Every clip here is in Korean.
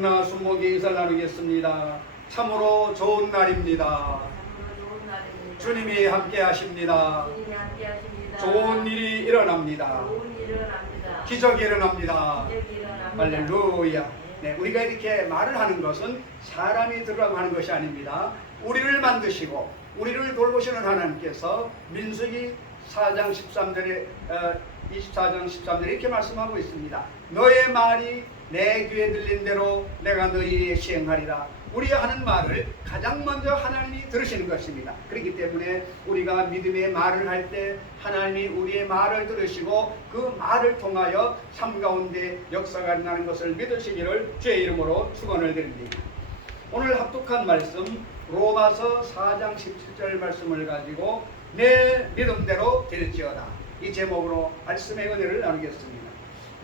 순목의 인사를 나누겠습니다. 참으로 좋은 날입니다. 주님이 함께 하십니다. 좋은 일이 일어납니다. 기적이 일어납니다. 할렐루야. 네, 우리가 이렇게 말을 하는 것은 사람이 들으라고 하는 것이 아닙니다. 우리를 만드시고 우리를 돌보시는 하나님께서 민수기 4장 13절에 24장 13절에 이렇게 말씀하고 있습니다. 너의 말이 내 귀에 들린 대로 내가 너희에 시행하리라. 우리가 하는 말을 가장 먼저 하나님이 들으시는 것입니다. 그렇기 때문에 우리가 믿음의 말을 할 때 하나님이 우리의 말을 들으시고 그 말을 통하여 삶 가운데 역사가 일어나는 것을 믿으시기를 주의 이름으로 축원을 드립니다. 오늘 합독한 말씀 로마서 4장 17절 말씀을 가지고 내 믿음대로 될지어다, 이 제목으로 말씀의 은혜를 나누겠습니다.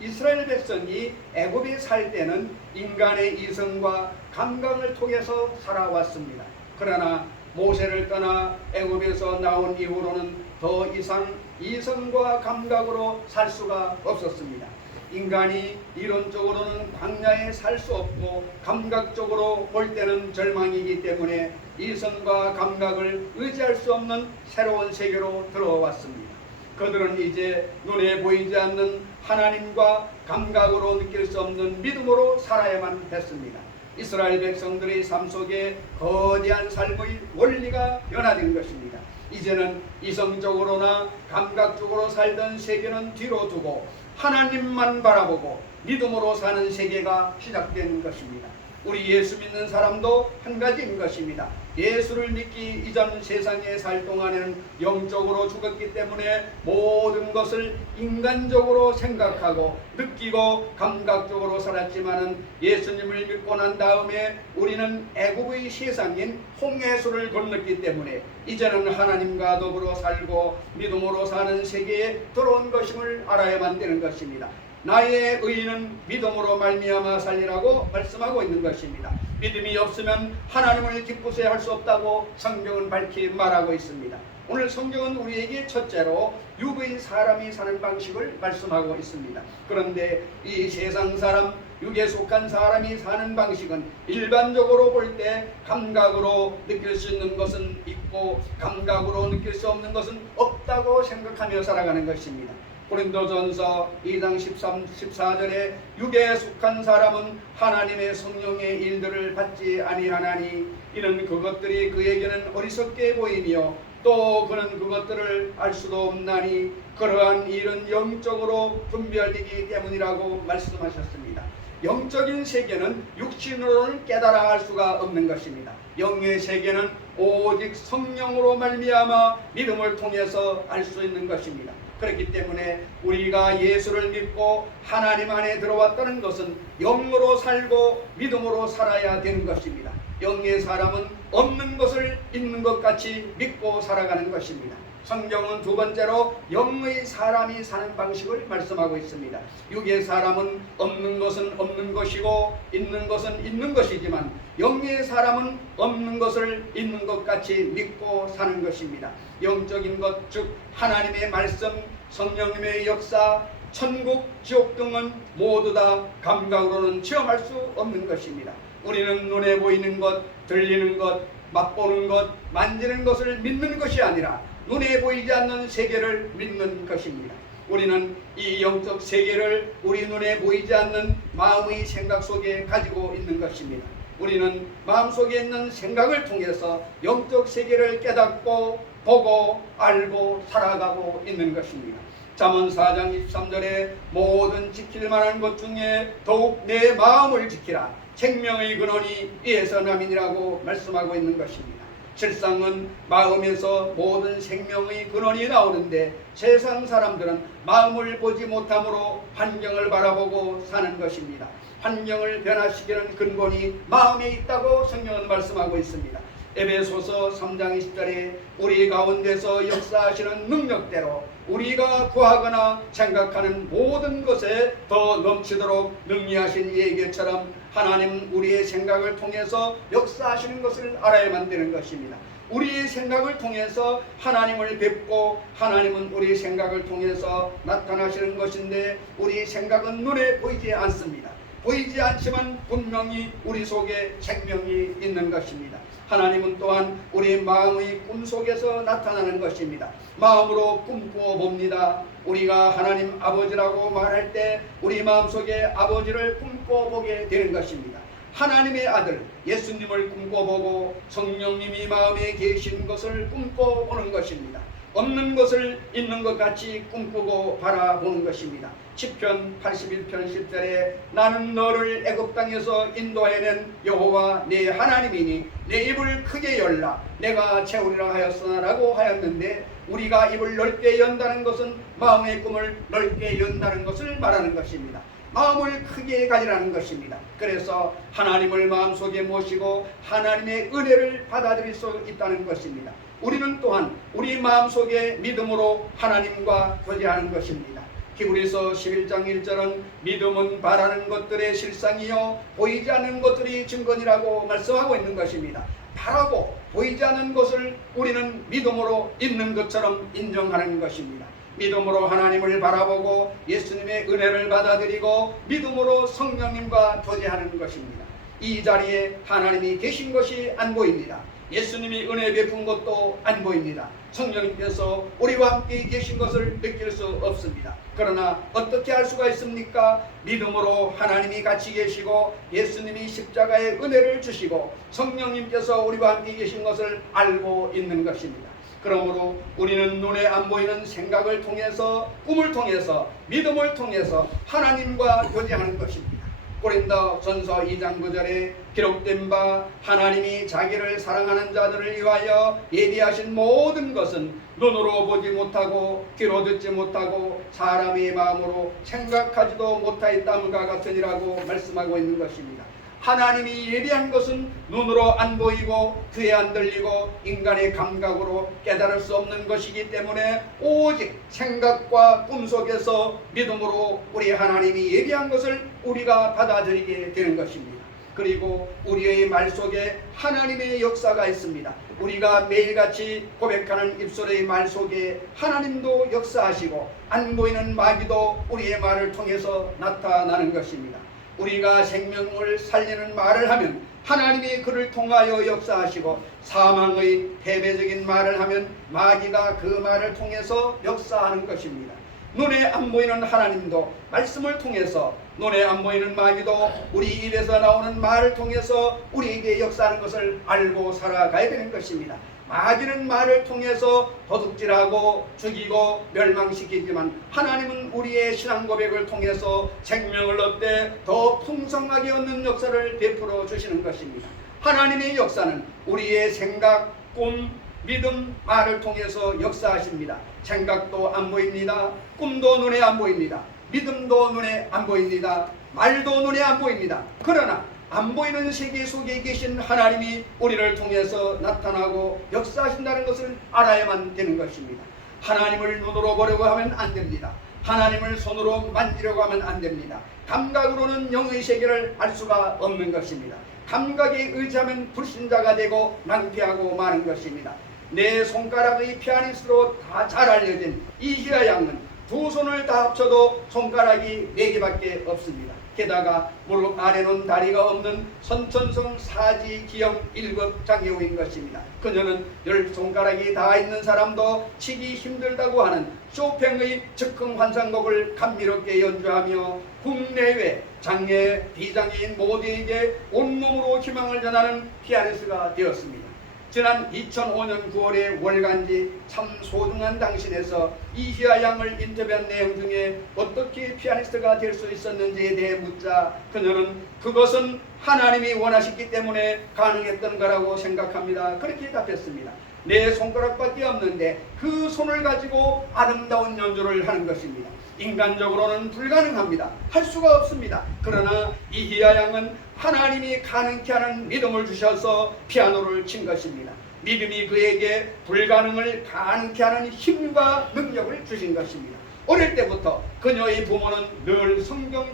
이스라엘 백성이 애굽에 살 때는 인간의 이성과 감각을 통해서 살아왔습니다. 그러나 모세를 떠나 애굽에서 나온 이후로는 더 이상 이성과 감각으로 살 수가 없었습니다. 인간이 이론적으로는 광야에 살 수 없고 감각적으로 볼 때는 절망이기 때문에 이성과 감각을 의지할 수 없는 새로운 세계로 들어왔습니다. 그들은 이제 눈에 보이지 않는 하나님과 감각으로 느낄 수 없는 믿음으로 살아야만 했습니다. 이스라엘 백성들의 삶 속에 거대한 삶의 원리가 변화된 것입니다. 이제는 이성적으로나 감각적으로 살던 세계는 뒤로 두고 하나님만 바라보고 믿음으로 사는 세계가 시작된 것입니다. 우리 예수 믿는 사람도 한 가지인 것입니다. 예수를 믿기 이전 세상에 살 동안에는 영적으로 죽었기 때문에 모든 것을 인간적으로 생각하고 느끼고 감각적으로 살았지만은 예수님을 믿고 난 다음에 우리는 애굽의 세상인 홍해수를 건넜기 때문에 이제는 하나님과 더불어 살고 믿음으로 사는 세계에 들어온 것임을 알아야만 되는 것입니다. 나의 의인은 믿음으로 말미암아 살리라고 말씀하고 있는 것입니다. 믿음이 없으면 하나님을 기쁘게 할 수 없다고 성경은 밝히 말하고 있습니다. 오늘 성경은 우리에게 첫째로 육의 사람이 사는 방식을 말씀하고 있습니다. 그런데 이 세상 사람, 육에 속한 사람이 사는 방식은 일반적으로 볼 때 감각으로 느낄 수 있는 것은 있고 감각으로 느낄 수 없는 것은 없다고 생각하며 살아가는 것입니다. 고린도전서 2장 14절에 육에 속한 사람은 하나님의 성령의 일들을 받지 아니하나니 이는 그것들이 그에게는 어리석게 보이며 또 그는 그것들을 알 수도 없나니 그러한 일은 영적으로 분별되기 때문이라고 말씀하셨습니다. 영적인 세계는 육신으로는 깨달아 알 수가 없는 것입니다. 영의 세계는 오직 성령으로 말미암아 믿음을 통해서 알 수 있는 것입니다. 그렇기 때문에 우리가 예수를 믿고 하나님 안에 들어왔다는 것은 영으로 살고 믿음으로 살아야 되는 것입니다. 영의 사람은 없는 것을 있는 것 같이 믿고 살아가는 것입니다. 성경은 두 번째로 영의 사람이 사는 방식을 말씀하고 있습니다. 육의 사람은 없는 것은 없는 것이고 있는 것은 있는 것이지만 영의 사람은 없는 것을 있는 것 같이 믿고 사는 것입니다. 영적인 것, 즉 하나님의 말씀, 성령님의 역사, 천국, 지옥 등은 모두 다 감각으로는 체험할 수 없는 것입니다. 우리는 눈에 보이는 것, 들리는 것, 맛보는 것, 만지는 것을 믿는 것이 아니라 눈에 보이지 않는 세계를 믿는 것입니다. 우리는 이 영적 세계를 우리 눈에 보이지 않는 마음의 생각 속에 가지고 있는 것입니다. 우리는 마음속에 있는 생각을 통해서 영적 세계를 깨닫고 보고 알고 살아가고 있는 것입니다. 잠언 4장 23절에 모든 지킬 만한 것 중에 더욱 내 마음을 지키라. 생명의 근원이 이에서 남이니라고 말씀하고 있는 것입니다. 실상은 마음에서 모든 생명의 근원이 나오는데 세상 사람들은 마음을 보지 못함으로 환경을 바라보고 사는 것입니다. 환경을 변화시키는 근본이 마음에 있다고 성경은 말씀하고 있습니다. 에베소서 3장 20절에 우리 가운데서 역사하시는 능력대로 우리가 구하거나 생각하는 모든 것에 더 넘치도록 능리하신 얘기처럼 하나님 우리의 생각을 통해서 역사하시는 것을 알아야만 되는 것입니다. 우리의 생각을 통해서 하나님을 뵙고 하나님은 우리의 생각을 통해서 나타나시는 것인데 우리의 생각은 눈에 보이지 않습니다. 보이지 않지만 분명히 우리 속에 생명이 있는 것입니다. 하나님은 또한 우리 마음의 꿈 속에서 나타나는 것입니다. 마음으로 꿈꾸어 봅니다. 우리가 하나님 아버지라고 말할 때 우리 마음속에 아버지를 꿈꿔 보게 되는 것입니다. 하나님의 아들 예수님을 꿈꿔보고 성령님이 마음에 계신 것을 꿈꿔보는 것입니다. 없는 것을 있는 것 같이 꿈꾸고 바라보는 것입니다. 시편 81편 10절에 나는 너를 애굽 땅에서 인도해낸 여호와 내 하나님이니 내 입을 크게 열라 내가 채우리라 하였으나라고 하였는데, 우리가 입을 넓게 연다는 것은 마음의 꿈을 넓게 연다는 것을 말하는 것입니다. 마음을 크게 가지라는 것입니다. 그래서 하나님을 마음속에 모시고 하나님의 은혜를 받아들일 수 있다는 것입니다. 우리는 또한 우리 마음속에 믿음으로 하나님과 교제하는 것입니다. 히브리서 11장 1절은 믿음은 바라는 것들의 실상이요 보이지 않는 것들이 증거니라고 말씀하고 있는 것입니다. 바라고 보이지 않는 것을 우리는 믿음으로 있는 것처럼 인정하는 것입니다. 믿음으로 하나님을 바라보고 예수님의 은혜를 받아들이고 믿음으로 성령님과 교제하는 것입니다. 이 자리에 하나님이 계신 것이 안 보입니다. 예수님이 은혜 베푼 것도 안 보입니다. 성령님께서 우리와 함께 계신 것을 느낄 수 없습니다. 그러나 어떻게 할 수가 있습니까? 믿음으로 하나님이 같이 계시고 예수님이 십자가의 은혜를 주시고 성령님께서 우리와 함께 계신 것을 알고 있는 것입니다. 그러므로 우리는 눈에 안 보이는 생각을 통해서, 꿈을 통해서, 믿음을 통해서 하나님과 교제하는 것입니다. 고린도전서 2장 9절에 기록된 바 하나님이 자기를 사랑하는 자들을 위하여 예비하신 모든 것은 눈으로 보지 못하고 귀로 듣지 못하고 사람의 마음으로 생각하지도 못하였다함과 같으니라고 말씀하고 있는 것입니다. 하나님이 예비한 것은 눈으로 안 보이고 귀에 안 들리고 인간의 감각으로 깨달을 수 없는 것이기 때문에 오직 생각과 꿈속에서 믿음으로 우리 하나님이 예비한 것을 우리가 받아들이게 되는 것입니다. 그리고 우리의 말 속에 하나님의 역사가 있습니다. 우리가 매일같이 고백하는 입술의 말 속에 하나님도 역사하시고 안 보이는 마귀도 우리의 말을 통해서 나타나는 것입니다. 우리가 생명을 살리는 말을 하면 하나님이 그를 통하여 역사하시고 사망의 패배적인 말을 하면 마귀가 그 말을 통해서 역사하는 것입니다. 눈에 안 보이는 하나님도 말씀을 통해서, 눈에 안 보이는 마귀도 우리 입에서 나오는 말을 통해서 우리에게 역사하는 것을 알고 살아가야 되는 것입니다. 마귀는 말을 통해서 도둑질하고 죽이고 멸망시키지만 하나님은 우리의 신앙 고백을 통해서 생명을 얻되 더 풍성하게 얻는 역사를 베풀어 주시는 것입니다. 하나님의 역사는 우리의 생각, 꿈, 믿음, 말을 통해서 역사하십니다. 생각도 안 보입니다. 꿈도 눈에 안 보입니다. 믿음도 눈에 안 보입니다. 말도 눈에 안 보입니다. 그러나 안 보이는 세계 속에 계신 하나님이 우리를 통해서 나타나고 역사하신다는 것을 알아야만 되는 것입니다. 하나님을 눈으로 보려고 하면 안 됩니다. 하나님을 손으로 만지려고 하면 안 됩니다. 감각으로는 영의 세계를 알 수가 없는 것입니다. 감각에 의지하면 불신자가 되고 낭패하고 마는 것입니다. 내 손가락의 피아니스트로 다 잘 알려진 이시야 양은 두 손을 다 합쳐도 손가락이 4개밖에 없습니다. 게다가 무릎 아래는 다리가 없는 선천성 사지 기형 1급 장애우인 것입니다. 그녀는 10손가락이 다 있는 사람도 치기 힘들다고 하는 쇼팽의 즉흥 환상곡을 감미롭게 연주하며 국내외 장애, 비장애인 모두에게 온몸으로 희망을 전하는 피아니스트가 되었습니다. 지난 2005년 9월에 월간지 참 소중한 당신에서 이희아 양을 인터뷰한 내용 중에 어떻게 피아니스트가 될 수 있었는지에 대해 묻자 그녀는 그것은 하나님이 원하셨기 때문에 가능했던 거라고 생각합니다. 그렇게 답했습니다. 내 손가락밖에 없는데 그 손을 가지고 아름다운 연주를 하는 것입니다. 인간적으로는 불가능합니다. 할 수가 없습니다. 그러나 이희아 양은 하나님이 가능케 하는 믿음을 주셔서 피아노를 친 것입니다. 믿음이 그에게 불가능을 가능케 하는 힘과 능력을 주신 것입니다. 어릴 때부터 그녀의 부모는 늘 성경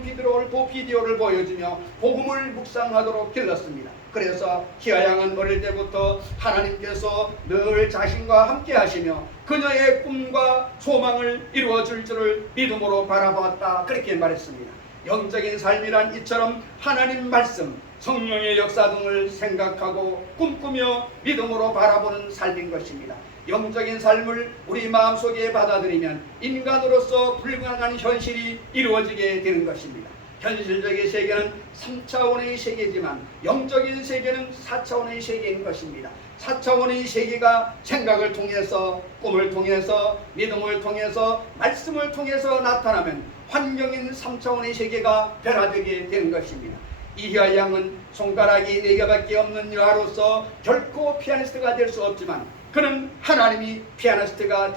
비디오를 보여주며 복음을 묵상하도록 길렀습니다. 그래서 희아 양은 어릴 때부터 하나님께서 늘 자신과 함께 하시며 그녀의 꿈과 소망을 이루어 줄 줄을 믿음으로 바라보았다. 그렇게 말했습니다. 영적인 삶이란 이처럼 하나님 말씀, 성령의 역사 등을 생각하고 꿈꾸며 믿음으로 바라보는 삶인 것입니다. 영적인 삶을 우리 마음속에 받아들이면 인간으로서 불가능한 현실이 이루어지게 되는 것입니다. 현실적인 세계는 3차원의 세계지만 영적인 세계는 4차원의 세계인 것입니다. 4차원의 세계가 생각을 통해서, 꿈을 통해서, 믿음을 통해서, 말씀을 통해서 나타나면 환경인 3차원의 세계가 변화되게 되는 것입니다. 이희아 양은 손가락이 4개밖에 없는 여아로서 결코 피아니스트가 될 수 없지만 그는 하나님이 피아니스트가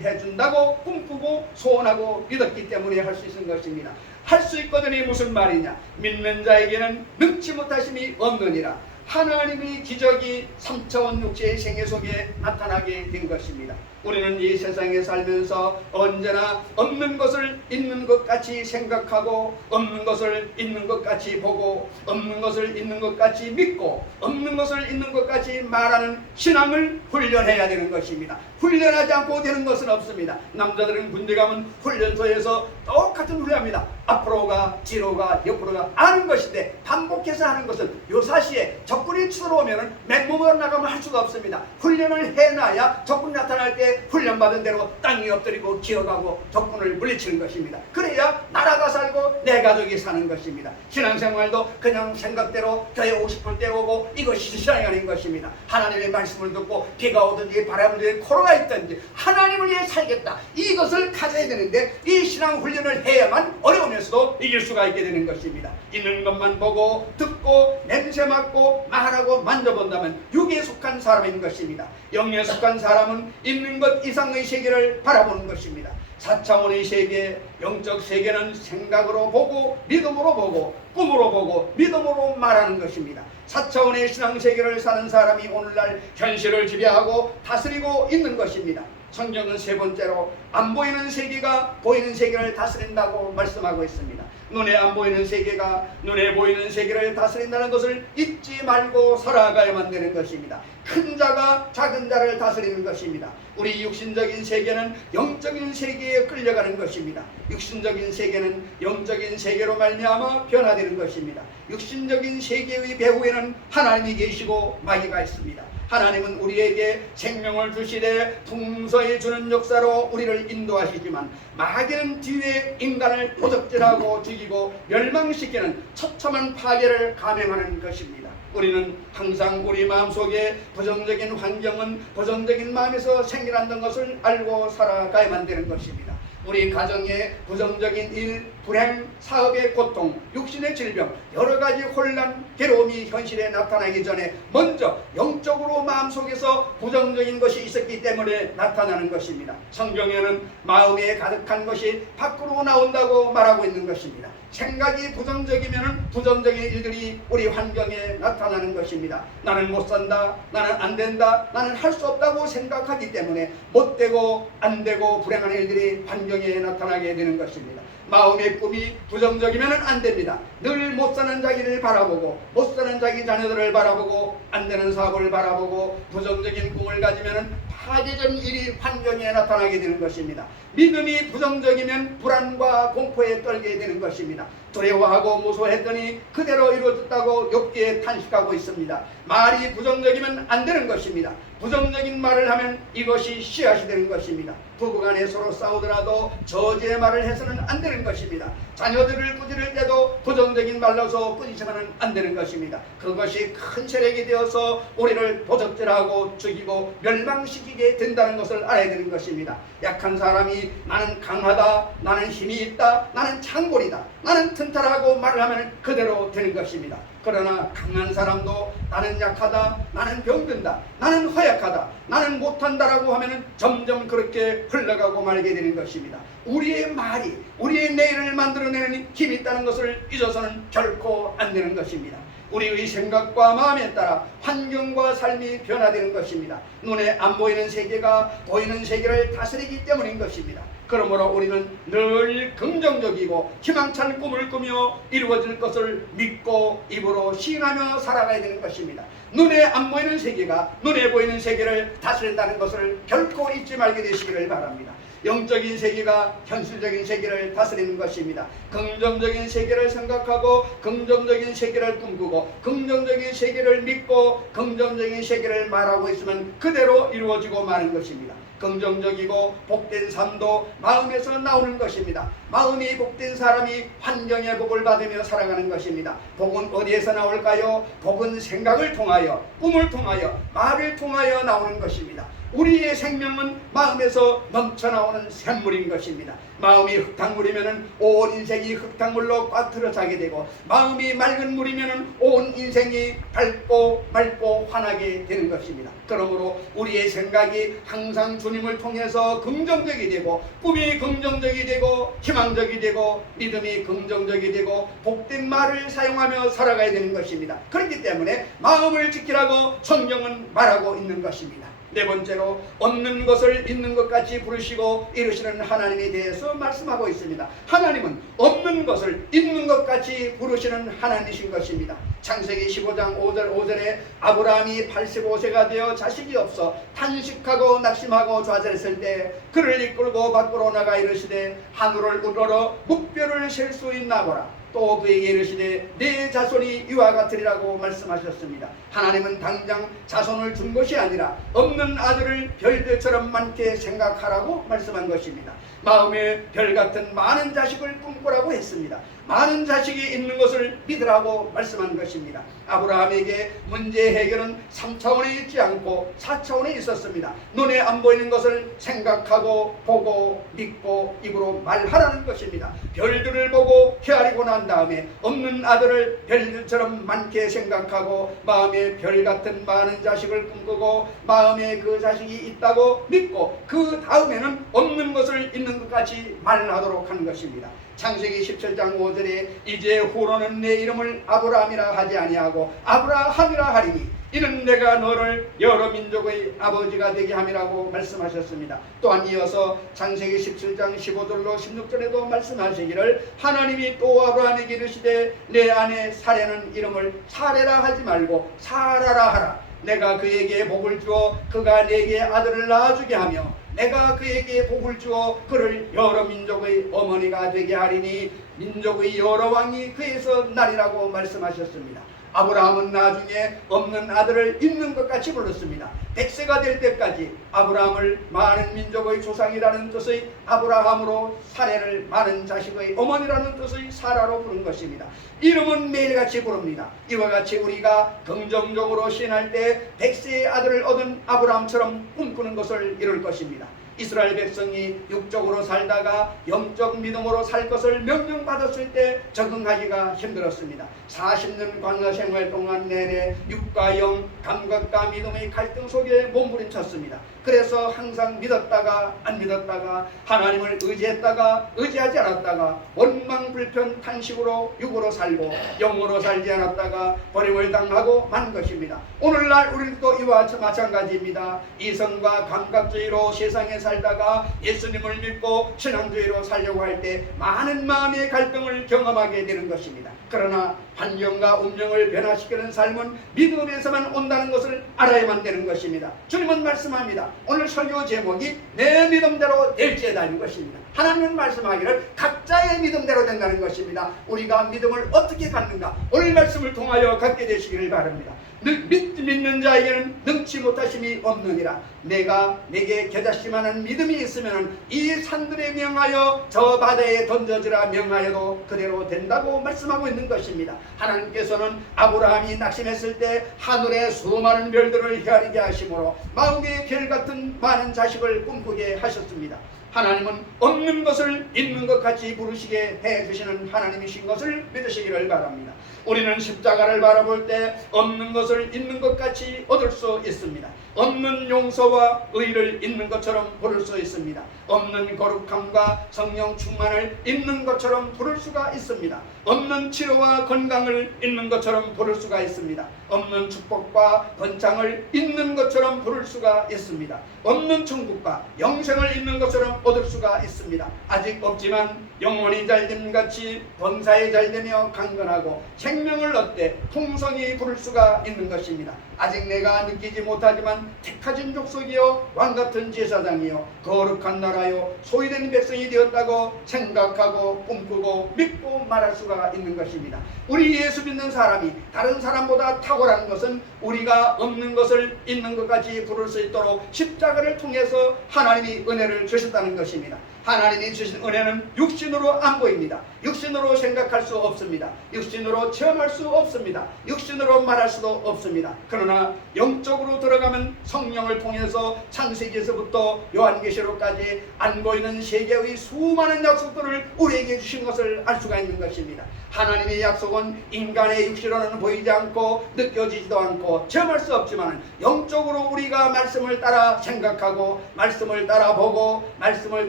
해준다고 꿈꾸고 소원하고 믿었기 때문에 할 수 있는 것입니다. 할 수 있거든이 무슨 말이냐? 믿는 자에게는 능치 못하심이 없느니라. 하나님의 기적이 3차원 육체의 생애 속에 나타나게 된 것입니다. 우리는 이 세상에 살면서 언제나 없는 것을 있는 것 같이 생각하고, 없는 것을 있는 것 같이 보고, 없는 것을 있는 것 같이 믿고, 없는 것을 있는 것 같이 말하는 신앙을 훈련해야 되는 것입니다. 훈련하지 않고 되는 것은 없습니다. 남자들은 군대 가면 훈련소에서 똑같은 훈련합니다. 앞으로가, 뒤로가, 옆으로가 아는 것인데 반복해서 하는 것은 요사시에 적군이 쳐들어오면 맨몸으로 나가면 할 수가 없습니다. 훈련을 해놔야 적군이 나타날 때 훈련받은 대로 땅에 엎드리고 기어가고 적군을 물리치는 것입니다. 그래야 나라가 살고 내 가족이 사는 것입니다. 신앙생활도 그냥 생각대로 교회 오고 싶을 때 오고 이것이 신앙이 아닌 것입니다. 하나님의 말씀을 듣고 비가 오든지 바람을 들든지 코로나 있든지 하나님을 위해 살겠다, 이것을 가져야 되는데 이 신앙 훈련을 해야만 어려우면서도 이길 수가 있게 되는 것입니다. 있는 것만 보고 듣고 냄새 맡고 말하고 만져본다면 육에 속한 사람인 것입니다. 영에 속한 사람은 있는 것 이상의 세계를 바라보는 것입니다. 4차원의 세계, 영적 세계는 생각으로 보고 믿음으로 보고 꿈으로 보고 믿음으로 말하는 것입니다. 4차원의 신앙세계를 사는 사람이 오늘날 현실을 지배하고 다스리고 있는 것입니다. 성경은 세 번째로 안 보이는 세계가 보이는 세계를 다스린다고 말씀하고 있습니다. 눈에 안 보이는 세계가 눈에 보이는 세계를 다스린다는 것을 잊지 말고 살아가야만 되는 것입니다. 큰 자가 작은 자를 다스리는 것입니다. 우리 육신적인 세계는 영적인 세계에 끌려가는 것입니다. 육신적인 세계는 영적인 세계로 말미암아 변화되는 것입니다. 육신적인 세계의 배후에는 하나님이 계시고 마귀가 있습니다. 하나님은 우리에게 생명을 주시되 풍성히 주는 역사로 우리를 인도하시지만 마귀는 뒤에 인간을 도적질하고 죽이고 멸망시키는 처참한 파괴를 감행하는 것입니다. 우리는 항상 우리 마음속에 부정적인 환경은 부정적인 마음에서 생겨난다는 것을 알고 살아가야만 되는 것입니다. 우리 가정의 부정적인 일, 불행, 사업의 고통, 육신의 질병, 여러 가지 혼란, 괴로움이 현실에 나타나기 전에 먼저 영적으로 마음속에서 부정적인 것이 있었기 때문에 나타나는 것입니다. 성경에는 마음에 가득한 것이 밖으로 나온다고 말하고 있는 것입니다. 생각이 부정적이면 부정적인 일들이 우리 환경에 나타나는 것입니다. 나는 못 산다, 나는 안 된다, 나는 할 수 없다고 생각하기 때문에 못 되고 안 되고 불행한 일들이 환경에 나타나게 되는 것입니다. 마음의 꿈이 부정적이면 안 됩니다. 늘 못 사는 자기를 바라보고 못 사는 자기 자녀들을 바라보고 안 되는 사업을 바라보고 부정적인 꿈을 가지면 파괴적인 일이 환경에 나타나게 되는 것입니다. 믿음이 부정적이면 불안과 공포에 떨게 되는 것입니다. 두려워하고 무서워했더니 그대로 이루어졌다고 욥기에 탄식하고 있습니다. 말이 부정적이면 안 되는 것입니다. 부정적인 말을 하면 이것이 씨앗이 되는 것입니다. 부부간에 서로 싸우더라도 저주의 말을 해서는 안 되는 것입니다. 자녀들을 꾸짖을 때도 부정적인 말로서 꾸짖으면 안 되는 것입니다. 그것이 큰 세력이 되어서 우리를 도적질하고 죽이고 멸망시키게 된다는 것을 알아야 되는 것입니다. 약한 사람이 나는 강하다, 나는 힘이 있다, 나는 창골이다, 나는 튼튼하고 말을 하면 그대로 되는 것입니다. 그러나 강한 사람도 나는 약하다, 나는 병든다, 나는 허약하다, 나는 못한다라고 하면 점점 그렇게 흘러가고 말게 되는 것입니다. 우리의 말이 우리의 내일을 만들어내는 힘이 있다는 것을 잊어서는 결코 안 되는 것입니다. 우리의 생각과 마음에 따라 환경과 삶이 변화되는 것입니다. 눈에 안 보이는 세계가 보이는 세계를 다스리기 때문인 것입니다. 그러므로 우리는 늘 긍정적이고 희망찬 꿈을 꾸며 이루어질 것을 믿고 입으로 시인하며 살아가야 되는 것입니다. 눈에 안 보이는 세계가 눈에 보이는 세계를 다스린다는 것을 결코 잊지 말게 되시기를 바랍니다. 영적인 세계가 현실적인 세계를 다스리는 것입니다. 긍정적인 세계를 생각하고 긍정적인 세계를 꿈꾸고 긍정적인 세계를 믿고 긍정적인 세계를 말하고 있으면 그대로 이루어지고 마는 것입니다. 긍정적이고 복된 삶도 마음에서 나오는 것입니다. 마음이 복된 사람이 환경의 복을 받으며 살아가는 것입니다. 복은 어디에서 나올까요? 복은 생각을 통하여, 꿈을 통하여, 말을 통하여 나오는 것입니다. 우리의 생명은 마음에서 넘쳐나오는 샘물인 것입니다. 마음이 흙탕물이면 온 인생이 흙탕물로 꽉 들어차게 되고, 마음이 맑은 물이면 온 인생이 밝고 맑고 환하게 되는 것입니다. 그러므로 우리의 생각이 항상 주님을 통해서 긍정적이 되고, 꿈이 긍정적이 되고, 희망적이 되고, 믿음이 긍정적이 되고, 복된 말을 사용하며 살아가야 되는 것입니다. 그렇기 때문에 마음을 지키라고 성경은 말하고 있는 것입니다. 네 번째로, 없는 것을 있는 것 같이 부르시고 이루시는 하나님에 대해서 말씀하고 있습니다. 하나님은 없는 것을 있는 것 같이 부르시는 하나님이신 것입니다. 창세기 15장 5절에 아브라함이 85세가 되어 자식이 없어 탄식하고 낙심하고 좌절했을 때 그를 이끌고 밖으로 나가 이르시되 하늘을 우러러 묵별을 셀 수 있나 보라. 또 그에게 이르시되 내 자손이 이와 같으리라고 말씀하셨습니다. 하나님은 당장 자손을 준 것이 아니라 없는 아들을 별들처럼 많게 생각하라고 말씀한 것입니다. 마음에 별같은 많은 자식을 꿈꾸라고 했습니다. 많은 자식이 있는 것을 믿으라고 말씀한 것입니다. 아브라함에게 문제 해결은 3차원에 있지 않고 4차원에 있었습니다. 눈에 안 보이는 것을 생각하고 보고 믿고 입으로 말하라는 것입니다. 별들을 보고 헤아리고 난 다음에 없는 아들을 별들처럼 많게 생각하고 마음에 별같은 많은 자식을 꿈꾸고 마음에 그 자식이 있다고 믿고 그 다음에는 없는 것을 있는 것 같이 말하도록 하는 것입니다. 창세기 17장 5절에 이제 후로는 내 이름을 아브라함이라 하지 아니하고 아브라함이라 하리니 이는 내가 너를 여러 민족의 아버지가 되게 함이라고 말씀하셨습니다. 또한 이어서 창세기 17장 15절로 16절에도 말씀하시기를 하나님이 또 아브라함에게 이르시되 내 아내 사레는 이름을 사레라 하지 말고 사라라 하라. 내가 그에게 복을 주어 그가 내게 아들을 낳아주게 하며 내가 그에게 복을 주어 그를 여러 민족의 어머니가 되게 하리니 민족의 여러 왕이 그에서 나리라고 말씀하셨습니다. 아브라함은 나중에 없는 아들을 있는 것 같이 불렀습니다. 100세가 될 때까지 아브라함을 많은 민족의 조상이라는 뜻의 아브라함으로 사레를 많은 자식의 어머니라는 뜻의 사라로 부른 것입니다. 이름은 매일같이 부릅니다. 이와 같이 우리가 긍정적으로 신할 때 100세의 아들을 얻은 아브라함처럼 꿈꾸는 것을 이룰 것입니다. 이스라엘 백성이 육적으로 살다가 영적 믿음으로 살 것을 명령받았을 때 적응하기가 힘들었습니다. 40년 광야 생활 동안 내내 육과 영, 감각과 믿음의 갈등 속에 몸부림쳤습니다. 그래서 항상 믿었다가 안 믿었다가 하나님을 의지했다가 의지하지 않았다가 원망 불편 탄식으로 육으로 살고 영으로 살지 않았다가 버림을 당하고 만 것입니다. 오늘날 우리도 이와 마찬가지입니다. 이성과 감각주의로 세상에 살다가 예수님을 믿고 신앙주의로 살려고 할 때 많은 마음의 갈등을 경험하게 되는 것입니다. 그러나 환경과 운명을 변화시키는 삶은 믿음에서만 온다는 것을 알아야만 되는 것입니다. 주님은 말씀합니다. 오늘 설교 제목이 내 믿음대로 될지어다는 것입니다. 하나님은 말씀하기를 각자의 믿음대로 된다는 것입니다. 우리가 믿음을 어떻게 갖는가 오늘 말씀을 통하여 갖게 되시기를 바랍니다. 믿는 자에게는 능치 못하심이 없느니라. 내게 겨자씨만한 믿음이 있으면 이 산들에 명하여 저 바다에 던져지라 명하여도 그대로 된다고 말씀하고 있는 것입니다. 하나님께서는 아브라함이 낙심했을 때 하늘의 수많은 별들을 헤아리게 하심으로 마음의 별같은 많은 자식을 꿈꾸게 하셨습니다. 하나님은 없는 것을 있는 것 같이 부르시게 해주시는 하나님이신 것을 믿으시기를 바랍니다. 우리는 십자가를 바라볼 때 없는 것을 있는 것 같이 얻을 수 있습니다. 없는 용서와 의를 있는 것처럼 부를 수 있습니다. 없는 거룩함과 성령 충만을 있는 것처럼 부를 수가 있습니다. 없는 치료와 건강을 있는 것처럼 부를 수가 있습니다. 없는 축복과 번창을 있는 것처럼 부를 수가 있습니다. 없는 천국과 영생을 있는 것처럼 얻을 수가 있습니다. 아직 없지만 영원히 잘됨같이 범사에 잘되며 강건하고 생명을 얻되 풍성히 부를 수가 있는 것입니다. 아직 내가 느끼지 못하지만 택하신 족속이요 왕같은 제사장이요 거룩한 나라요 소유된 백성이 되었다고 생각하고 꿈꾸고 믿고 말할 수가 있는 것입니다. 우리 예수 믿는 사람이 다른 사람보다 탁월한 것은 우리가 없는 것을 있는 것 같이 부를 수 있도록 십자가를 통해서 하나님이 은혜를 주셨다는 것입니다. 하나님이 주신 은혜는 육신으로 안 보입니다. 육신으로 생각할 수 없습니다. 육신으로 체험할 수 없습니다. 육신으로 말할 수도 없습니다. 그러나 영적으로 들어가면 성령을 통해서 창세기에서부터 요한계시록까지 안 보이는 세계의 수많은 약속들을 우리에게 주신 것을 알 수가 있는 것입니다. 하나님의 약속은 인간의 육신으로는 보이지 않고 느껴지지도 않고 체험할 수 없지만 영적으로 우리가 말씀을 따라 생각하고 말씀을 따라 보고 말씀을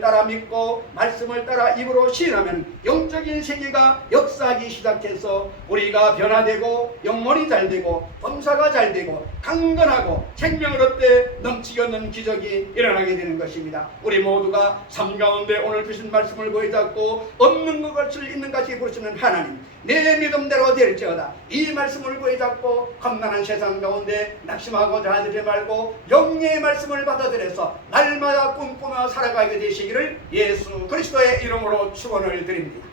따라 믿고 말씀을 따라 입으로 시인하면 영적인 세계가 역사하기 시작해서 우리가 변화되고 영혼이 잘되고 범사가 잘되고 강건하고 생명을 얻되 넘치게 얻는 기적이 일어나게 되는 것입니다. 우리 모두가 삶 가운데 오늘 주신 말씀을 보여잡고 없는 것을 있는 같이 부르시는 하나님, 내 믿음대로 될지어다. 이 말씀을 보여잡고 험난한 세상 가운데 낙심하고자 하지 말고 영의 말씀을 받아들여서 날마다 꿈꾸며 살아가게 되시기를 예수 그리스도의 이름으로 축원을 드립니다.